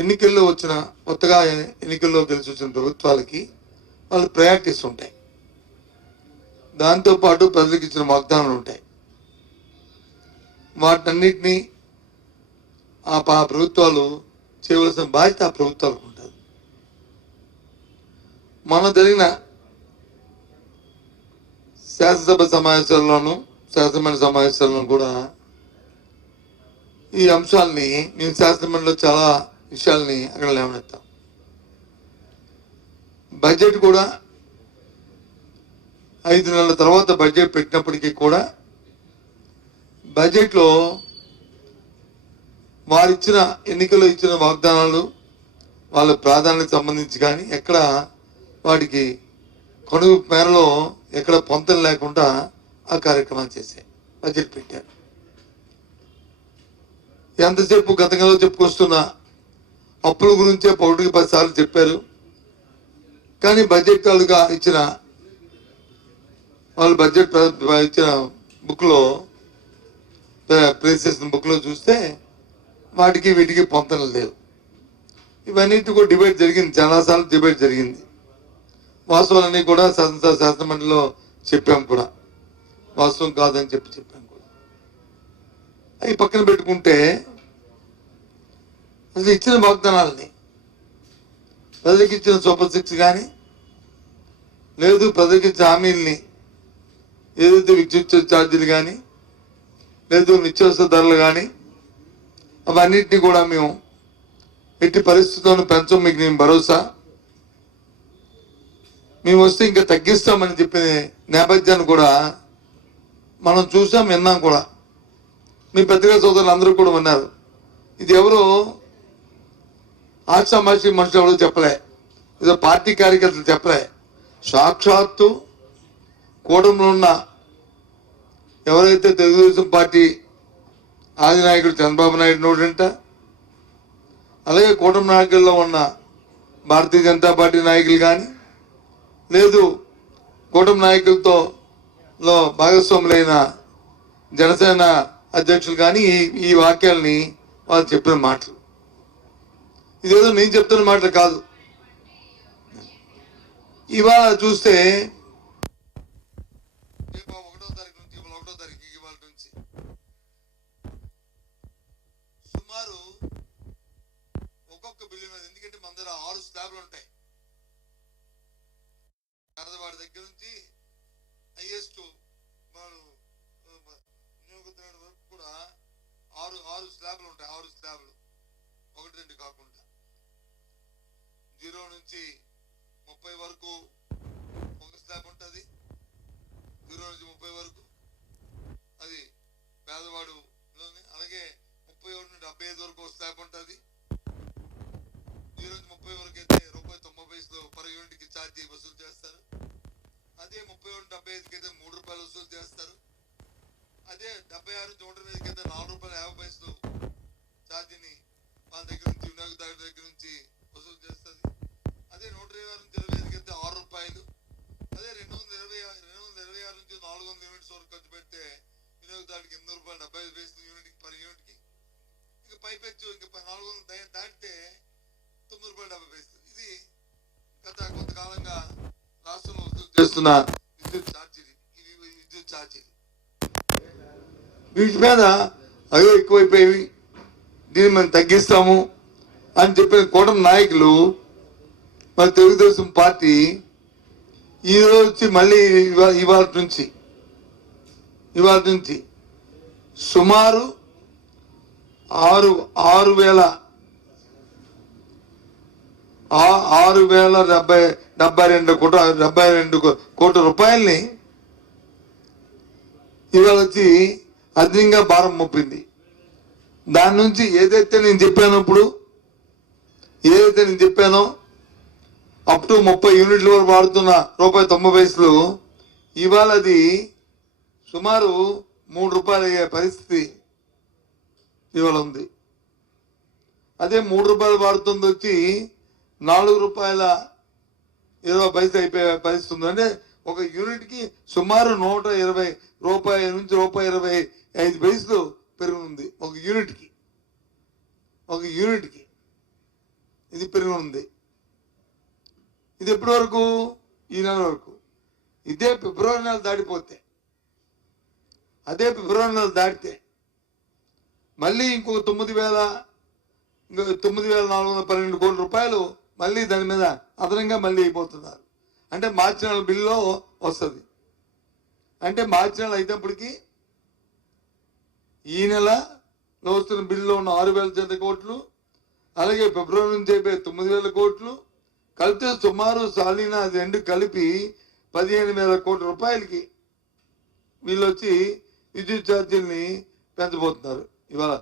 ఎన్నికల్లో వచ్చిన కొత్తగా ఎన్నికల్లో గెలిచి వచ్చిన ప్రభుత్వాలకి వాళ్ళు ప్రయారిటీస్ ఉంటాయి. దాంతోపాటు ప్రజలకు ఇచ్చిన వాగ్దానాలు ఉంటాయి. వాటన్నిటినీ ఆ ప్రభుత్వాలు చేయవలసిన బాధ్యత ఆ ప్రభుత్వాలకు ఉంటుంది. మన జరిగిన శాసనసభ సమావేశాల్లోనూ శాసనమండలి సమావేశాల్లోనూ కూడా ఈ అంశాలని మేము శాసనమండలిలో చాలా విషయాల్ని అక్కడ లేవనెత్తాం. బడ్జెట్ కూడా 5 నెలల తర్వాత బడ్జెట్ పెట్టినప్పటికీ కూడా బడ్జెట్లో వారిచ్చిన ఎన్నికల్లో ఇచ్చిన వాగ్దానాలు వాళ్ళ ప్రాధాన్యత సంబంధించి కానీ ఎక్కడ వాటికి కొనుగు మేరలో ఎక్కడ పొంతన లేకుండా ఆ కార్యక్రమాలు చేశాయి. బడ్జెట్ పెట్టారు. ఎంతసేపు గతంలో చెప్పుకొస్తున్న అప్పుల గురించే 1కి 10 సార్లు చెప్పారు. కానీ బడ్జెట్ వాళ్ళుగా ఇచ్చిన వాళ్ళు బడ్జెట్ ఇచ్చిన బుక్లో ప్లేసెస్ బుక్లో చూస్తే వాటికి వీటికి పొంతన లేవు. ఇవన్నిటి కూడా డిబేట్ జరిగింది, చాలాసార్లు డిబేట్ జరిగింది. వాస్తవాలన్నీ కూడా శాసనమండలిలో చెప్పాం కూడా, వాస్తవం కాదని చెప్పాం కూడా. అవి పక్కన పెట్టుకుంటే అసలు ఇచ్చిన వాగ్దానాలని ప్రజలకు ఇచ్చిన సూపర్ 6 కానీ లేదు ప్రజలకు ఇచ్చిన హామీల్ని ఏదైతే విద్యుత్ ఛార్జీలు కానీ లేదు నిత్యావసర ధరలు కానీ అవన్నిటినీ కూడా మేము ఎట్టి పరిస్థితుల్లోనూ పెంచం, మీకు నేను భరోసా, మేము వస్తే ఇంకా తగ్గిస్తామని చెప్పిన నేపథ్యాన్ని కూడా మనం చూసాం, విన్నాం కూడా. మీ పత్రికా సోదరులు అందరూ కూడా ఉన్నారు. ఇది ఎవరు ఆశామాషి మనుషులు ఎవరో చెప్పలే, ఏదో పార్టీ కార్యకర్తలు చెప్పలే. సాక్షాత్తు కూటమిలో ఉన్న ఎవరైతే తెలుగుదేశం పార్టీ ఆది నాయకుడు చంద్రబాబు నాయుడు నోడంట, అలాగే కూటమి నాయకుల్లో ఉన్న భారతీయ జనతా పార్టీ నాయకులు కానీ లేదు కూటమి నాయకులతో భాగస్వాములైన జనసేన అధ్యక్షులు కానీ ఈ వాక్యాలని వాళ్ళు చెప్పిన మాటలు. ఇదేదో నేను చెప్తున్న మాటలు కాదు. ఇవాళ చూస్తే 1వ తారీఖు ఇవాళ నుంచి సుమారు ఒక్కొక్క బిల్లు మీద, ఎందుకంటే మన దగ్గర 6 స్లాబ్లు ఉంటాయి. వాడి దగ్గర నుంచి హైయెస్ట్ వినియోగదారుడి వరకు కూడా 6 స్లాబ్లు ఉంటాయి. 6 స్లాబ్లు, 1-2 కాకుండా 0 నుంచి 30 వరకు ఒక స్లాబ్ ఉంటుంది. 0 నుంచి 30 వరకు అది పేదవాడులోని, అలాగే 31 నుండి 75 వరకు ఒక స్లాబ్ ఉంటుంది. 0 నుంచి 30 వరకు అయితే ₹1.90 పర్ యూనిట్కి ఛార్జీ వసూలు చేస్తారు. అదే 31 నుండి 75కి అయితే ₹3 వసూలు చేస్తారు. అదే 76 నుంచి 108కి అయితే ₹4.50 ఛార్జీని వాళ్ళ దగ్గర నుంచి వినియోగదారుడి దగ్గర నుంచి వసూలు చేస్తుంది. అదే 126 నుంచి 25కి అయితే ₹6. అదే 226 నుంచి 400 యూనిట్స్ వరకు ఖర్చు పెడితే వినియోగదారుడికి ₹8.75 యూనిట్కి పర్ యూనిట్కి. ఇంకా పైపెచ్చు ఇంకా 400 దాటితే ₹9.70. ఇది గత కొంతకాలంగా రాష్ట్రంలో వసూలు చేస్తున్న విద్యుత్ ఛార్జీలు. ఇవి విద్యుత్ ఛార్జీలు వీటి మీద అయ్యో ఎక్కువైపోయి దీన్ని మేము తగ్గిస్తాము అని చెప్పిన కూటమి నాయకులు మరి తెలుగుదేశం పార్టీ ఈరోజు వచ్చి మళ్ళీ ఇవాళ నుంచి సుమారు 6,072 కోట్ల రూపాయల్ని ఇవాళ వచ్చి అధికంగా భారం మోపింది. దాని నుంచి ఏదైతే నేను చెప్పానో అప్ టు 30 యూనిట్ల వరకు వాడుతున్న ₹1.90 ఇవాళ అది సుమారు ₹3 అయ్యే పరిస్థితి ఇవాళ ఉంది. అదే ₹3 వాడుతుంది వచ్చి ₹4.20 అయిపోయే పరిస్థితి ఉంది. అంటే ఒక యూనిట్కి సుమారు ₹120 నుంచి ₹1.25 పెరుగుతుంది ఒక యూనిట్కి. ఇది పెరగనుంది. ఇది ఎప్పటి వరకు? ఈ నెల వరకు. ఇదే ఫిబ్రవరి నెల దాటిపోతే, అదే ఫిబ్రవరి నెల దాటితే మళ్ళీ ఇంకొక 9,412 కోట్ల రూపాయలు మళ్ళీ దాని మీద అదనంగా మళ్ళీ అయిపోతున్నారు. అంటే మార్చి నెల బిల్లులో వస్తుంది. అంటే మార్చి నెల అయినప్పటికీ ఈ నెలలో వస్తున్న బిల్లులో ఉన్న 6,000 కోట్లు, అలాగే ఫిబ్రవరి నుంచి అయిపోయి 9,000 కోట్లు కలిపితే సుమారు సాలీనా అది రెండు కలిపి 15,000 కోట్ల రూపాయలకి వీళ్ళు వచ్చి విద్యుత్ ఛార్జీల్ని పెంచబోతున్నారు. ఇవాళ